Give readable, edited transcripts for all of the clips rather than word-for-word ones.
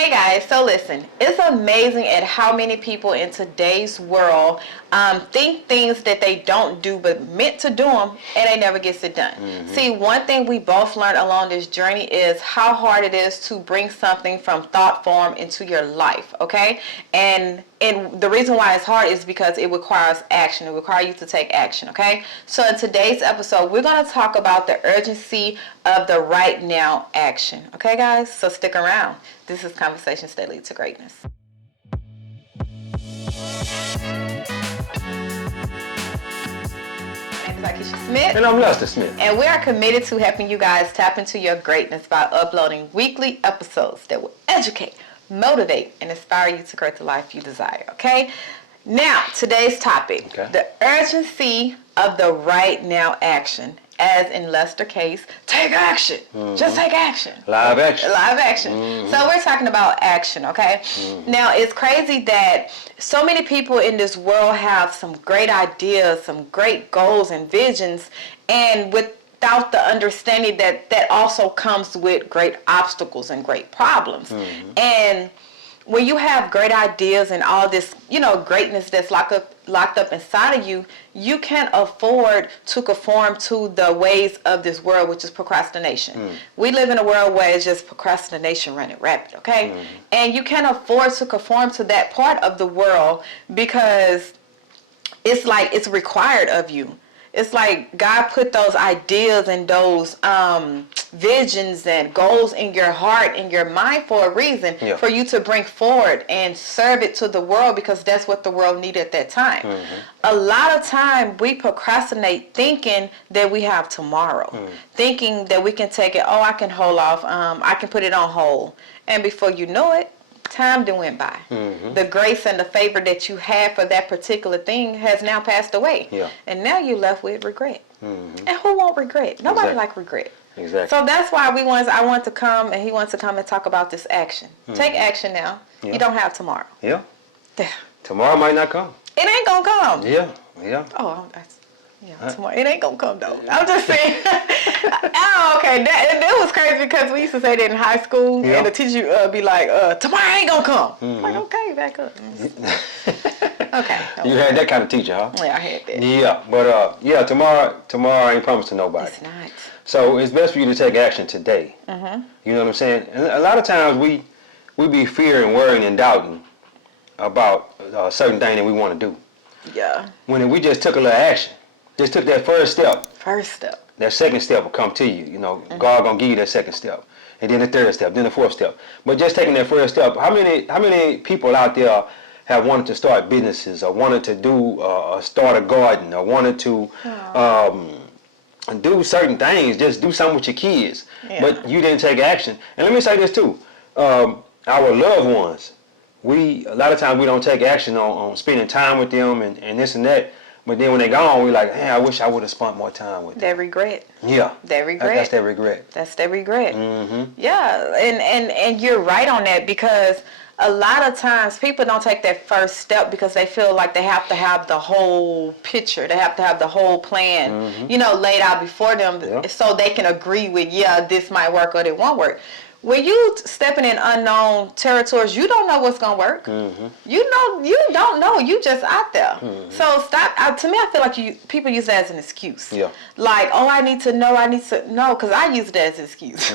Hey guys, so listen, it's amazing at how many people in today's world think things that they don't do but meant to do them and they never gets it done. See, one thing we both learned along this journey is how hard it is to bring something from thought form into your life, okay? And the reason why it's hard is because it requires action. It requires you to take action, okay? So in today's episode, we're going to talk about the urgency of the right now action, okay guys? So stick around. This is Conversations That Lead to Greatness. I'm Keisha Smith. And I'm Lester Smith. And we are committed to helping you guys tap into your greatness by uploading weekly episodes that will educate, motivate, and inspire you to create the life you desire, okay? Now, today's topic, the urgency of the right now action. As in Lester's case, take action. Just take action. Live action. Live action. So we're talking about action, okay? Now, it's crazy that so many people in this world have some great ideas, some great goals and visions, and without the understanding that that also comes with great obstacles and great problems. And when you have great ideas and all this, greatness that's locked up inside of you, you can't afford to conform to the ways of this world, which is procrastination. We live in a world where it's just procrastination running rapid, okay? And you can't afford to conform to that part of the world because it's like it's required of you. It's like God put those ideas and those visions and goals in your heart and your mind for a reason, for you to bring forward and serve it to the world because that's what the world needed at that time. A lot of time we procrastinate thinking that we have tomorrow, thinking that we can take it, I can hold off, I can put it on hold. And before you know it, time done went by. The grace and the favor that you had for that particular thing has now passed away. And now you're left with regret. And who won't regret? Nobody like regret. Exactly. So that's why I want to come and he wants to come and talk about this action. Take action now. You don't have tomorrow. Tomorrow might not come. It ain't gonna come. Oh, Tomorrow. It ain't gonna come though. I'm just saying. Okay. That was crazy because we used to say that in high school, and the teacher would be like, "Tomorrow ain't gonna come." Like, okay, back up. Okay. You had that kind of teacher, huh? Yeah, I had that. Yeah, but tomorrow ain't promised to nobody. It's not. So it's best for you to take action today. You know what I'm saying? And a lot of times we be fearing, worrying, and doubting about a certain thing that we want to do. Yeah. When we just took a little action, just took that first step. That second step will come to you. God gonna give you that second step, and then the third step, then the fourth step. But just taking that first step, how many people out there have wanted to start businesses, or wanted to start a garden, or wanted to do certain things, just do something with your kids, but you didn't take action? And let me say this too, our loved ones, a lot of times we don't take action on spending time with them and this and that. But then when they gone, we're like, I wish I would have spent more time with them. That regret. Yeah. That regret. That's that regret. That's that regret. Yeah, and you're right on that because a lot of times people don't take that first step because they feel like they have to have the whole picture. They have to have the whole plan, laid out before them so they can agree with, this might work or it won't work. When you stepping in unknown territories, you don't know what's gonna work. You don't know. You just out there. So stop. To me, I feel like people use that as an excuse. Like, I need to know. Because I use it as an excuse.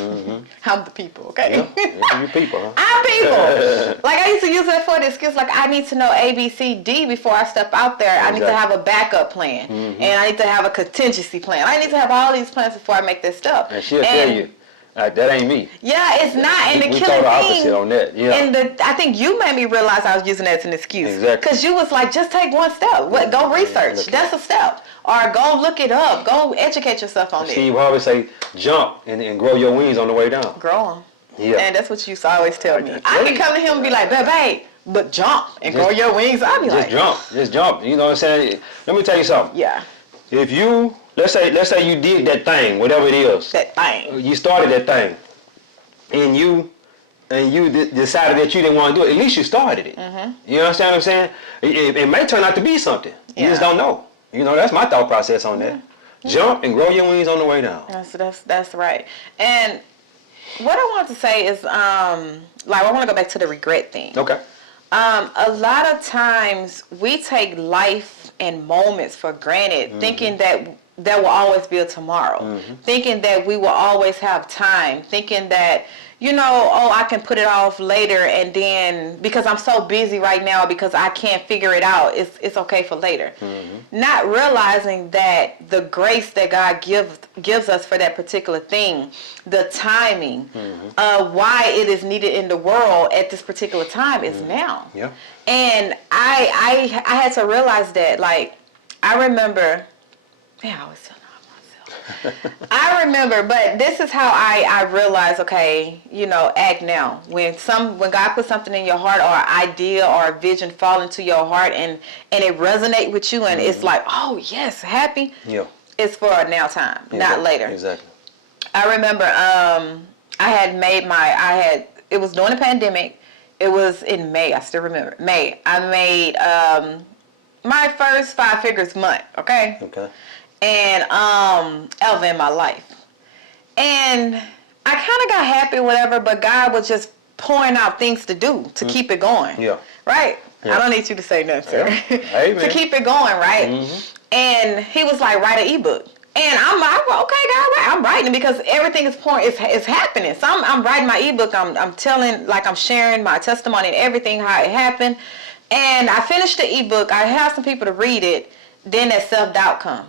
I'm the people, okay? You people, huh? I'm people. Like I used to use that for the excuse. Like I need to know A, B, C, D before I step out there. I need to have a backup plan, and I need to have a contingency plan. I need to have all these plans before I make this step. And she'll tell you. That ain't me. Yeah, it's not. And the we killing opposite on that. Yeah. And I think you made me realize I was using that as an excuse. Exactly. Because you was like, just take one step. Go research. That's a step. Or go look it up. Go educate yourself on it. Steve Harvey say, jump and grow your wings on the way down. Grow them. Yeah. And that's what you used to always tell me. I can come to him and be like, babe, but jump and grow your wings. I'll be like, just jump. You know what I'm saying? Let me tell you something. Yeah. If you, let's say you did that thing, whatever it is. That thing. You started that thing. And you decided that you didn't want to do it. At least you started it. You understand what I'm saying? It may turn out to be something. You just don't know. That's my thought process on that. Jump and grow your wings on the way down. That's right. And what I want to say is, like, I want to go back to the regret thing. Okay. A lot of times we take life and moments for granted, thinking that there will always be a tomorrow, thinking that we will always have time, thinking that, you know, oh, I can put it off later, and then because I'm so busy right now because I can't figure it out, it's okay for later. Not realizing that the grace that God gives us for that particular thing, the timing, why it is needed in the world at this particular time is now. Yeah. And I had to realize that, like, I remember, man, I was telling myself. I remember, but this is how I realized, okay, you know, act now. When God puts something in your heart, or an idea or a vision fall into your heart, and it resonate with you, and it's like, oh yes, happy. Yeah. It's for a now time, not later. Exactly. I remember it was during the pandemic. It was in May. I still remember. May. I made my first 5 figures month, okay? Okay. And ever in my life. And I kind of got happy, whatever, but God was just pouring out things to do to keep it going. Yeah. Right? Yeah. I don't need you to say nothing, sir. Yeah. Amen. To keep it going, right? And he was like, write an ebook. And I'm like, okay, God, I'm writing because everything is pouring, it's happening. So I'm writing my ebook. I'm telling, like, I'm sharing my testimony and everything, how it happened. And I finished the ebook. I have some people to read it. Then that self-doubt come.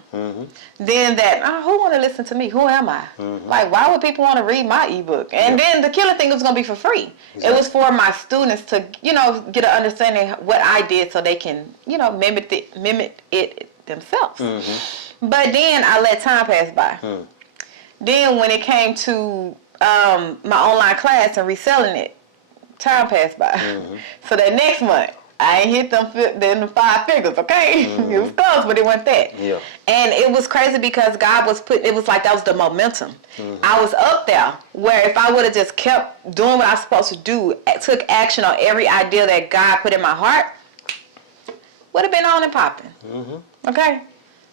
Then that, who want to listen to me? Who am I? Like, why would people want to read my ebook? And then the killer thing was going to be for free. Exactly. It was for my students to, you know, get an understanding of what I did so they can, you know, mimic it themselves. But then I let time pass by. Then when it came to my online class and reselling it, time passed by. So that next month, I ain't hit them 5 figures, okay? It was close, but it wasn't that. Yeah. And it was crazy because God was it was like that was the momentum. I was up there where if I would have just kept doing what I was supposed to do, took action on every idea that God put in my heart, would have been on and popping. Okay?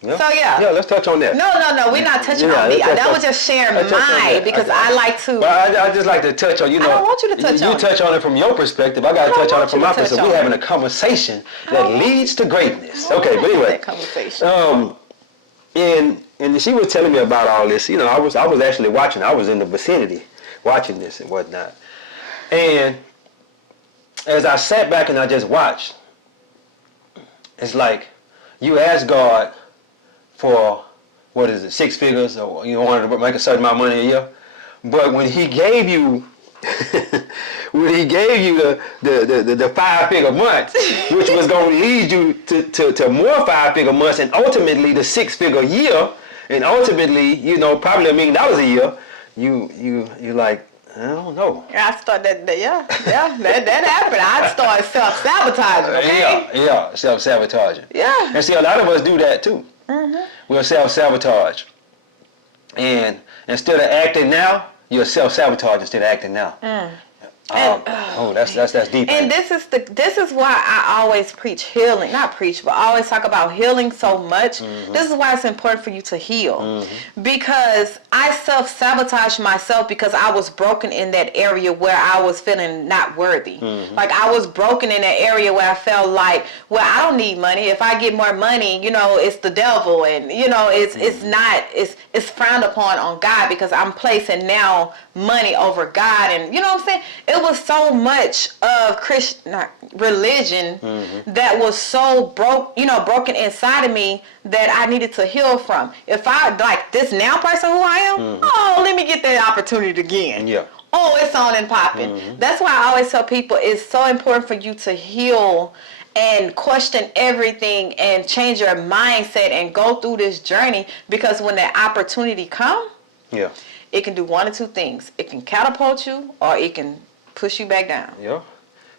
Yeah. So yeah. Yeah, let's touch on that. No, we're not touching on me. That was just sharing mine because I like to. But I just like to touch on, you know. I don't want you to touch on it. You touch on it from your perspective. I got to touch on it from my perspective. We're having a conversation that leads to greatness. Okay, but anyway. Conversation. And she was telling me about all this. You know, I was actually watching. I was in the vicinity watching this and whatnot. And as I sat back and I just watched, it's like you ask God for, 6 figures, or you wanted to make a certain amount of money a year. But when he gave you the 5 figure months, which was going to lead you to more 5 figure months, and ultimately the 6 figure year, and ultimately, you know, probably $1 million a year, you like, I don't know. I started that happened. I started self-sabotaging, okay? Yeah, self-sabotaging. Yeah. And see, a lot of us do that too. We'll self-sabotage. And instead of acting now, you'll self-sabotage instead of acting now. That's deep. And this is why I always preach healing. Not preach, but I always talk about healing so much. This is why it's important for you to heal. Because I self-sabotaged myself because I was broken in that area where I was feeling not worthy. Like I was broken in that area where I felt like, well, I don't need money. If I get more money, you know, it's the devil, and you know, it's frowned upon on God because I'm placing now money over God, and you know what I'm saying? It was so much of religion that was so broken inside of me that I needed to heal from. If I like this now person who I am, let me get that opportunity again. Yeah. Oh, it's on and popping. That's why I always tell people it's so important for you to heal and question everything and change your mindset and go through this journey, because when that opportunity comes, it can do one or two things. It can catapult you or it can push you back down. Yeah.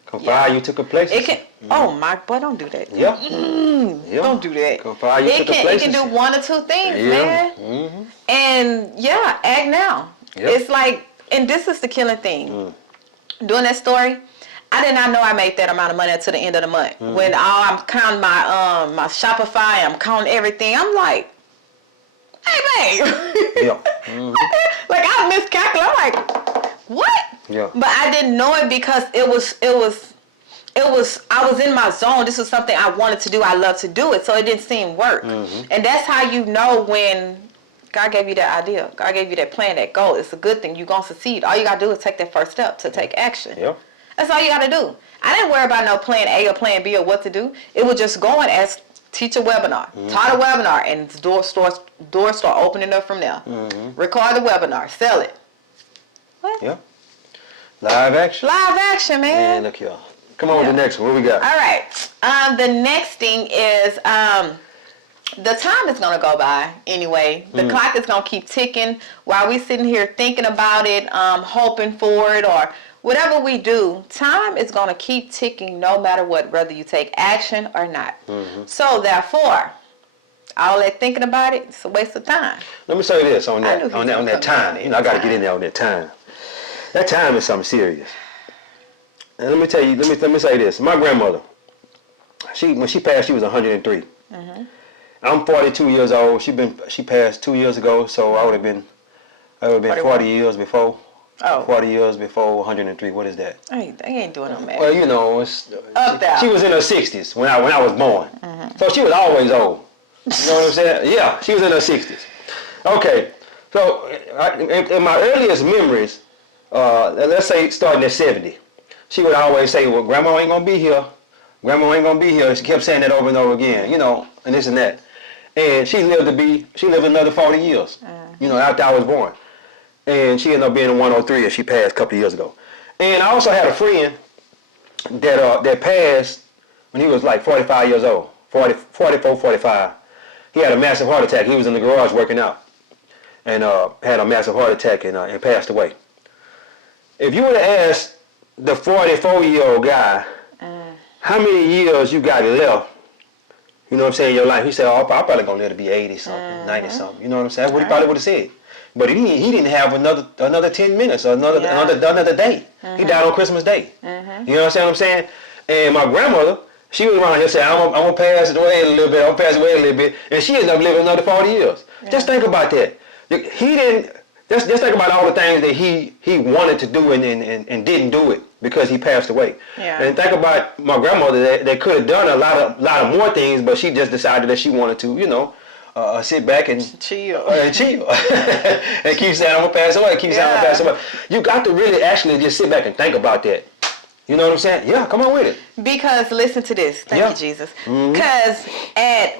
Fire you to complacency. It can. Oh my boy, don't do that. Yeah. Don't do that. Fire you to complacency. It can do one or two things, man. And act now. It's like, and this is the killing thing. Doing that story, I did not know I made that amount of money until the end of the month. When I'm counting my Shopify, I'm counting everything. I'm like, hey, babe. Yeah. Like I miscalculated. I'm like, what? Yeah. But I didn't know it because I was in my zone. This was something I wanted to do. I love to do it. So it didn't seem work. And that's how you know when God gave you that idea. God gave you that plan, that goal. It's a good thing. You're going to succeed. All you got to do is take that first step to take action. Yeah. That's all you got to do. I didn't worry about no plan A or plan B or what to do. It was just going as teach a webinar, taught a webinar, and doors start opening up from there. Record the webinar, sell it. What? Yeah. Live action. Live action, man. Man, look y'all. Come on with the next one. What we got? All right. The next thing is the time is gonna go by anyway. The clock is gonna keep ticking while we sitting here thinking about it, hoping for it, or whatever we do. Time is gonna keep ticking no matter what, whether you take action or not. So therefore, all that thinking about it, it's a waste of time. Let me say this on that time. You know, I got to get in there on that time. That time is something serious. And let me tell you, let me say this. My grandmother, when she passed, she was 103. I'm 42 years old. She passed 2 years ago, so I would have been 40 years before. Oh. 40 years before 103. What is that? They ain't doing no math. Well, you know, Up there. she was in her 60s when I was born. So she was always old. You know what I'm saying? Yeah, she was in her 60s. Okay, so in my earliest memories, let's say starting at 70, she would always say, well, Grandma ain't going to be here. Grandma ain't going to be here. She kept saying that over and over again, you know, and this and that. And she lived another 40 years, you know, after I was born. And she ended up being 103 and she passed a couple of years ago. And I also had a friend that passed when he was like 45 years old, 44, 45. He had a massive heart attack. He was in the garage working out and had a massive heart attack and passed away. If you would have asked the 44-year-old guy how many years you got left, you know what I'm saying, in your life, he said, oh, I'm probably going to live to be 80-something, 90-something. You know what I'm saying? That's what he probably would have said. But he didn't have another 10 minutes or another day. He died on Christmas Day. You know what I'm saying? And my grandmother, she was around here saying, I'm going to pass away a little bit, I'm going to pass away a little bit. And she ended up living another 40 years. Yeah. Just think about that. Just think about all the things that he wanted to do and didn't do it because he passed away. Yeah. And think about my grandmother that could have done a lot of more things, but she just decided that she wanted to, you know, sit back and chill. And keep saying I'm gonna pass away. Keep saying I'm gonna pass away. You got to really actually just sit back and think about that. You know what I'm saying? Yeah, come on with it. Because listen to this. Thank you, Jesus. Because at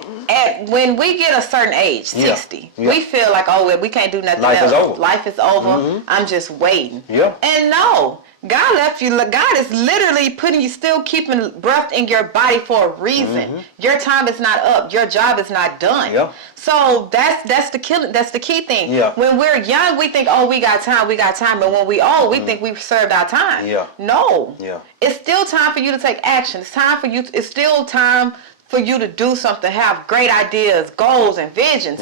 when we get a certain age, 60, we feel like, oh, well, we can't do nothing else. Life is over. I'm just waiting. Yeah. And no. God left you. God is literally still keeping breath in your body for a reason. Your time is not up. Your job is not done. Yeah. So that's the key thing. Yeah. When we're young, we think, oh, we got time. But when we old, we think we've served our time. Yeah. No. Yeah. It's still time for you to take action. It's still time for you to do something. Have great ideas, goals, and visions.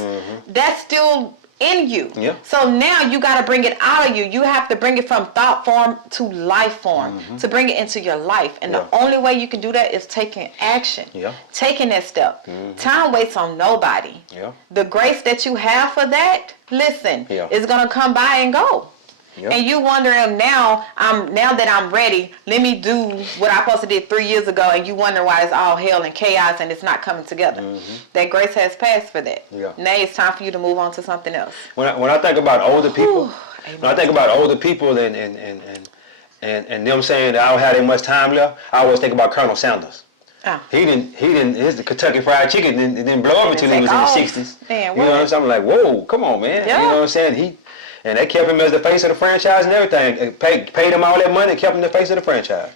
That's still in you. Yeah. So now you got to bring it out of you. You have to bring it from thought form to life form to bring it into your life. And the only way you can do that is taking action. Yeah. Taking that step. Time waits on nobody. Yeah. The grace that you have for that, listen, is going to come by and go. Yep. And you wondering now that I'm ready, let me do what I supposed to did 3 years ago, and you wonder why it's all hell and chaos and it's not coming together. That grace has passed for that. Yeah. Now it's time for you to move on to something else. When I think about older people, and them saying that I don't have that much time left, I always think about Colonel Sanders. Oh. His Kentucky Fried Chicken didn't blow up until he was in the 60s. Man, you know what I'm saying? I'm like, whoa, come on, man. Yeah. You know what I'm saying? And they kept him as the face of the franchise and everything. Paid him all that money and kept him the face of the franchise.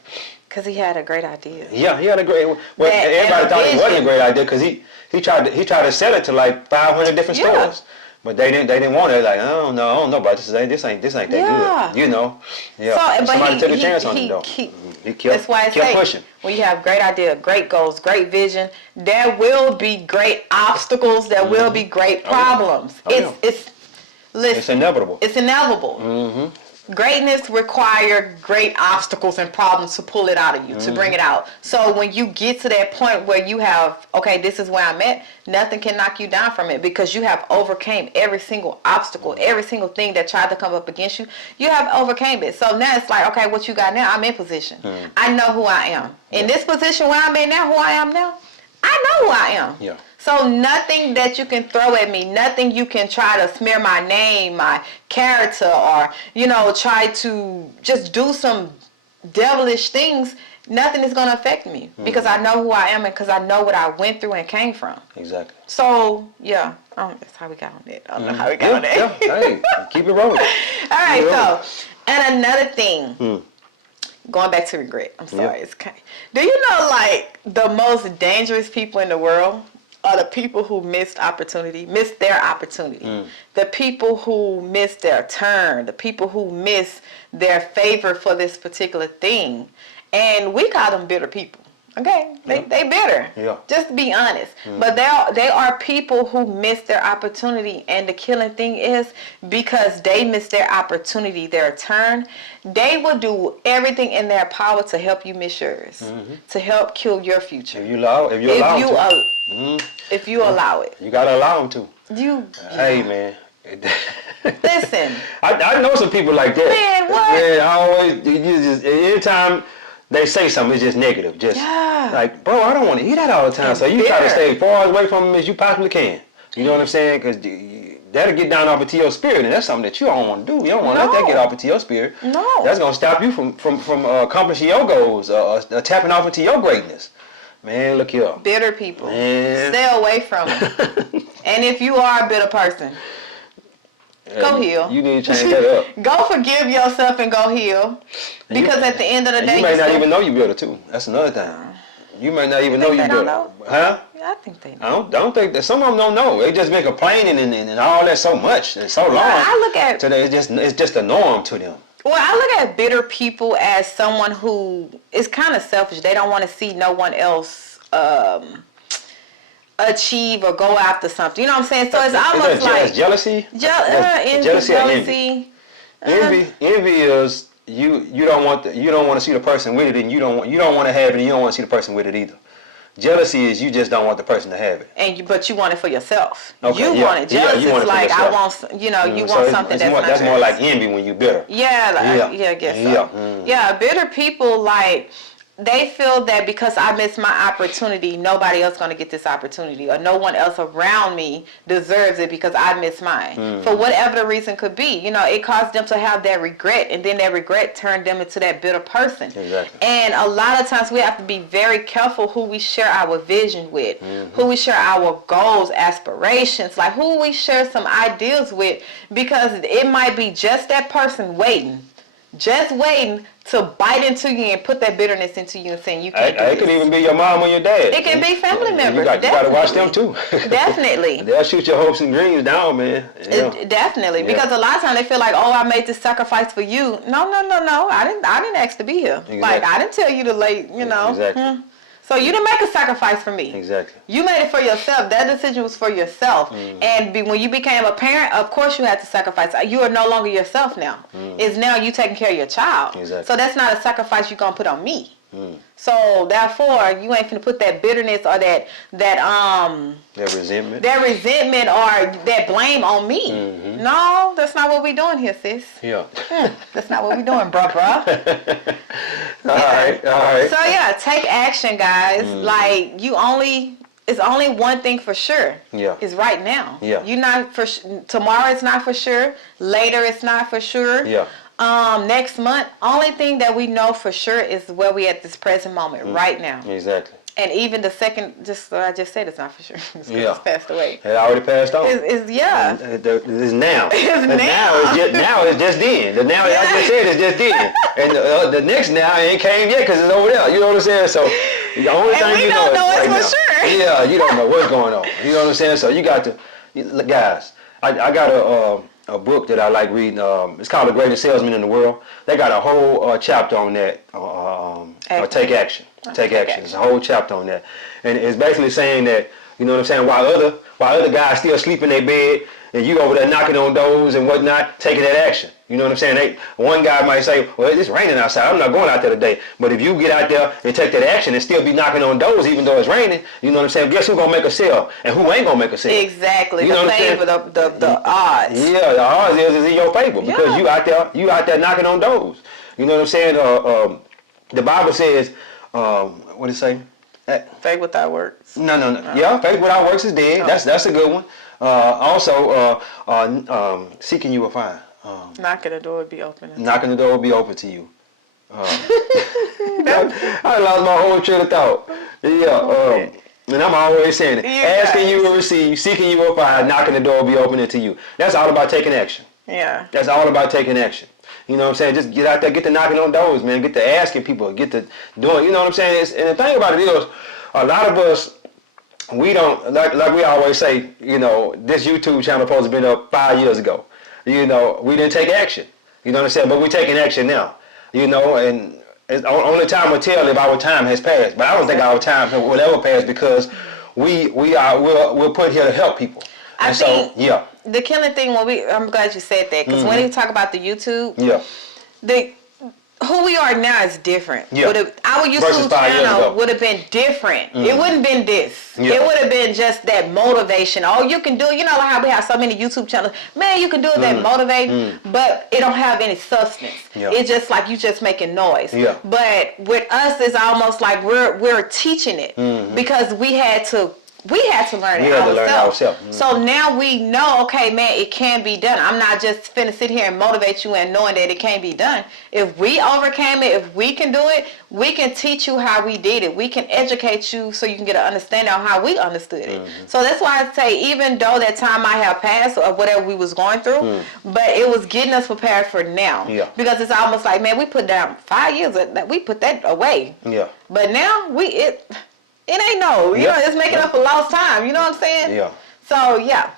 Because he had a great idea. Yeah, he had a great. Well, everybody thought it wasn't a great idea because he tried to sell it to like 500 different stores, but they didn't want it. Like, I don't know about this ain't that good. You know. Yeah. So, somebody took a chance on him though. He kept pushing. When you have great idea, great goals, great vision, there will be great obstacles. There will be great problems. Listen, it's inevitable. It's inevitable. Greatness require great obstacles and problems to pull it out of you, to bring it out. So when you get to that point where you have, okay, this is where I'm at, nothing can knock you down from it because you have overcame every single obstacle, every single thing that tried to come up against you. You have overcame it. So now it's like, okay, what you got now? I'm in position. I know who I am. In this position where I'm in now, who I am now, I know who I am. Yeah. So nothing that you can throw at me, nothing you can try to smear my name, my character, or, try to just do some devilish things, nothing is going to affect me because I know who I am and because I know what I went through and came from. Exactly. So, yeah, that's how we got on that. I don't know how we got on that. Yeah. Hey, keep it rolling. All right, so, and another thing. Going back to regret. I'm sorry. It's kind of, do you know, like, the most dangerous people in the world are the people who missed their opportunity. The people who missed their turn. The people who missed their favor for this particular thing. And we call them bitter people. Okay? They bitter. Yeah. Just to be honest. But they are people who miss their opportunity. And the killing thing is because they missed their opportunity, their turn, they will do everything in their power to help you miss yours. To help kill your future. If you allow it. If you allow it. You gotta allow them to. Hey, man. Listen. I know some people like that. Man, what? Yeah, anytime they say something, it's just negative. Just like, bro, I don't want to hear that all the time. So you try to stay far away from them as you possibly can. You know what I'm saying? Because that'll get down off into your spirit, and that's something that you don't want to do. You don't want to let that get off into your spirit. No. That's gonna stop you from accomplishing your goals, tapping off into your greatness. Man, look here. Bitter people. Man. Stay away from them. And if you are a bitter person, go heal. You need to change that up. Go forgive yourself and go heal. Because at the end of the day, you may not even know you're bitter too. That's another thing. You may not even know you're bitter. Huh? Yeah, I think they know. I don't think that some of them don't know. They just been complaining and all that so much and so long. I look at today it's just a norm to them. Well, I look at bitter people as someone who is kind of selfish. They don't want to see no one else achieve or go after something. You know what I'm saying? So it's almost like jealousy. Jealousy. Envy is you don't want to see the person with it, and you don't want to have it, and you don't want to see the person with it either. Jealousy is you just don't want the person to have it. But you want it for yourself. Okay, you want it. Jealousy is like I want, you want something that's more like envy when you bitter. Yeah, I guess so. Yeah, bitter people they feel that because I missed my opportunity, nobody else going to get this opportunity, or no one else around me deserves it because I missed mine. For whatever the reason could be, it caused them to have that regret, and then that regret turned them into that bitter person. Exactly. And a lot of times we have to be very careful who we share our vision with, who we share our goals, aspirations, like who we share some ideals with, because it might be just that person waiting to bite into you and put that bitterness into you and saying you can't do this. It could even be your mom or your dad. It can be family members. You got to watch them too. Definitely. They'll shoot your hopes and dreams down, man. Definitely. Because a lot of times they feel like, oh, I made this sacrifice for you. No. I didn't ask to be here. Exactly. Like, I didn't tell you to Exactly. So you didn't make a sacrifice for me. Exactly. You made it for yourself. That decision was for yourself. And when you became a parent, of course you had to sacrifice. You are no longer yourself now. It's now you taking care of your child. Exactly. So that's not a sacrifice you're going to put on me. So therefore, you ain't finna put that bitterness or that resentment. That resentment or that blame on me. No, that's not what we doing here, sis. Yeah. That's not what we doing, bruh. All right. So yeah, take action, guys. Like it's only one thing for sure. Yeah. It's right now. Yeah. You're not for tomorrow. It's not for sure. Later, it's not for sure. Yeah. Next month, only thing that we know for sure is where we at this present moment, right now. Exactly. And even the second, I just said it's not for sure. It's passed away. It already passed on. It's now. It's now. now. It's just then. The now I just said is just then. And the next now ain't came yet because it's over there. You know what I'm saying? So the only thing you know is right for sure. Yeah, you don't know what's going on. You know what I'm saying? So you got to, guys. I got a book that I like reading. It's called The Greatest Salesman in the World. They got a whole chapter on that. Take action. Take action. It's a whole chapter on that, and it's basically saying that You know what I'm saying? While other guys still sleep in their bed, and you over there knocking on doors and whatnot, taking that action. You know what I'm saying? One guy might say, well, it's raining outside. I'm not going out there today. But if you get out there and take that action and still be knocking on doors even though it's raining, you know what I'm saying? Guess who's going to make a sale and who ain't going to make a sale? Exactly. You know the favor, the odds. Yeah, the odds is in your favor because you out there knocking on doors. You know what I'm saying? The Bible says, what did it say? Faith without works. No. Yeah, faith without works is dead. That's a good one. Also, seeking you will find. Knocking the door will be open. Knocking the door will be open to you. I lost my whole train of thought. Yeah. And I'm always saying it. Asking you will receive, seeking you will find, knocking the door will be open to you. That's all about taking action. Yeah. That's all about taking action. You know what I'm saying? Just get out there, get to knocking on doors, man. Get to asking people, get to doing. You know what I'm saying? And the thing about it is, a lot of us, we don't, like we always say, you know, this YouTube channel supposed to have been up 5 years ago. You know, we didn't take action. You know what I'm saying? But we're taking action now. You know, and it's only time will tell if our time has passed. But I don't think our time will ever pass because we're put here to help people. I think the killing thing I'm glad you said that because when you talk about the YouTube, who we are now is different. Yeah. Our YouTube channel would have been different. It wouldn't have been this. Yeah. It would have been just that motivation. Oh, you can do it. You know how we have so many YouTube channels. Man, you can do it that motivating, but it don't have any substance. Yeah. It's just like you just making noise. Yeah. But with us, it's almost like we're teaching it because we had to learn it ourselves. So now we know, okay, man, it can be done. I'm not just finna sit here and motivate you and knowing that it can't be done. If we overcame it, if we can do it, we can teach you how we did it. We can educate you so you can get an understanding of how we understood it. So that's why I say, even though that time might have passed or whatever we was going through, but it was getting us prepared for now. Yeah. Because it's almost like, man, we put down 5 years, we put that away. Yeah. But now it ain't you know, it's making up for lost time. You know what I'm saying? Yeah. So, yeah.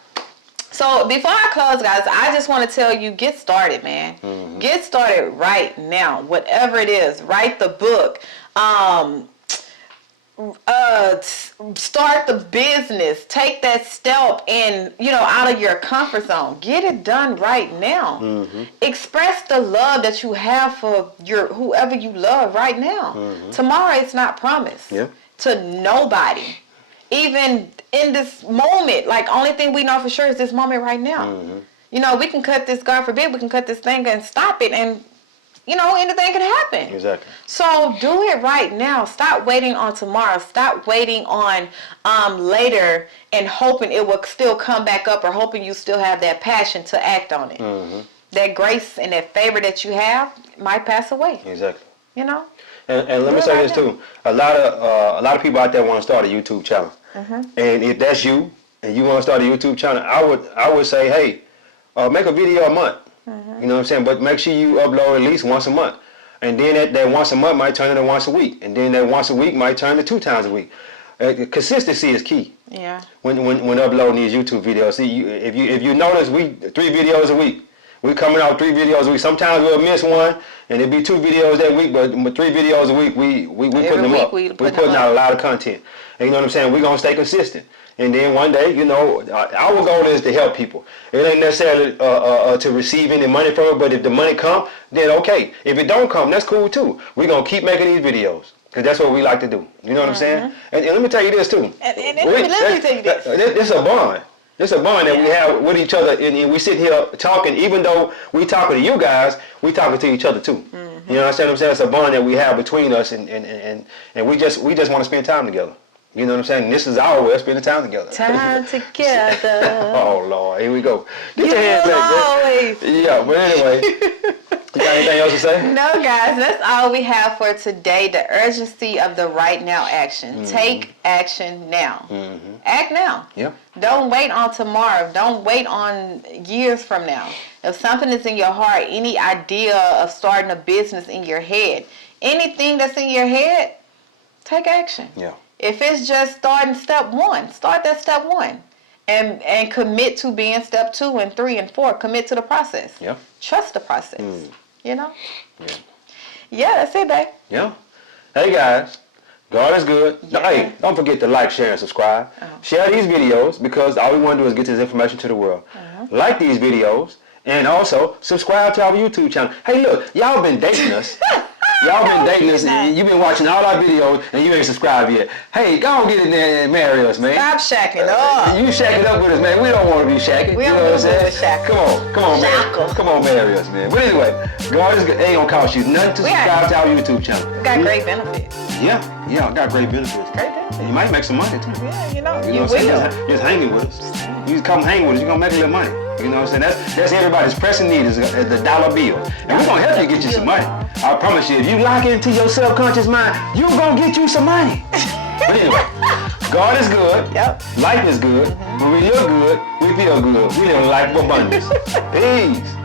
So, before I close, guys, I just want to tell you, get started, man. Get started right now. Whatever it is. Write the book. Start the business. Take that step in, you know, out of your comfort zone. Get it done right now. Express the love that you have for whoever you love right now. Tomorrow it's not promised. Yeah. To nobody. Even in this moment, like only thing we know for sure is this moment right now. You know, we can cut this, God forbid, we can cut this thing and stop it and, you know, anything can happen. Exactly. So do it right now. Stop waiting on tomorrow. Stop waiting on later and hoping it will still come back up or hoping you still have that passion to act on it. That grace and that favor that you have might pass away. Exactly. You know? And let me say this too. A lot of people out there want to start a YouTube channel. And if that's you and you want to start a YouTube channel, I would say, hey, make a video a month. You know what I'm saying? But make sure you upload at least once a month. And then that once a month might turn into once a week. And then that once a week might turn to 2 times a week. Consistency is key. Yeah. When uploading these YouTube videos. See, if you notice, 3 videos a week. We're coming out 3 videos a week. Sometimes we'll miss one, and it'll be 2 videos that week, but 3 videos a week, we putting them up. We're putting out a lot of content. And you know what I'm saying? We're going to stay consistent. And then one day, you know, our goal is to help people. It ain't necessarily to receive any money from it, but if the money come, then okay. If it don't come, that's cool too. We're going to keep making these videos. Because that's what we like to do. You know what I'm saying? And let me tell you this too. Let me tell you this. This is a bond. It's a bond that we have with each other, and we sit here talking. Even though we talking to you guys, we talking to each other too. You know what I'm saying? It's a bond that we have between us, and we just want to spend time together. You know what I'm saying? And this is our way of spending time together. Time together. Oh Lord, here we go. Get your hands back. Yeah, but anyway. You got anything else to say? No, guys, that's all we have for today. The urgency of the right now action. Take action now. Act now. Yep. Don't wait on tomorrow. Don't wait on years from now. If something is in your heart, any idea of starting a business in your head, anything that's in your head, take action. Yeah. If it's just starting step 1, start that step 1. And commit to being step 2 and 3 and 4. Commit to the process. Yeah. Trust the process. You know? Yeah. Yeah, that's it, babe. Yeah. Hey, guys. God is good. Yeah. Hey, don't forget to like, share, and subscribe. Share these videos because all we want to do is get this information to the world. Like these videos and also subscribe to our YouTube channel. Hey, look, y'all been dating us. Y'all been dating us and you've been watching all our videos and you ain't subscribed yet. Hey, go on get in there and marry us, man. Stop shacking up. You shacking up with us, man. We don't want to be shacking. We you don't know what I'm want to saying? shack. Come on, Shackle. man. Come on, marry us, man. But anyway, God is good. It ain't gonna cost you nothing to subscribe to our YouTube channel. We got great benefits. Yeah, I got great benefits. Great benefits. You might make some money too. Yeah, you know You what I'm saying? Just hanging with us. You just come hang with us, you're gonna make a little money. You know what I'm saying? That's everybody's pressing need is the dollar bill. And we're gonna help you get you some money. I promise you, if you lock into your subconscious mind, you're gonna get you some money. But anyway, God is good. Yep. Life is good. When we look good, we feel good. We live a life of abundance. Peace.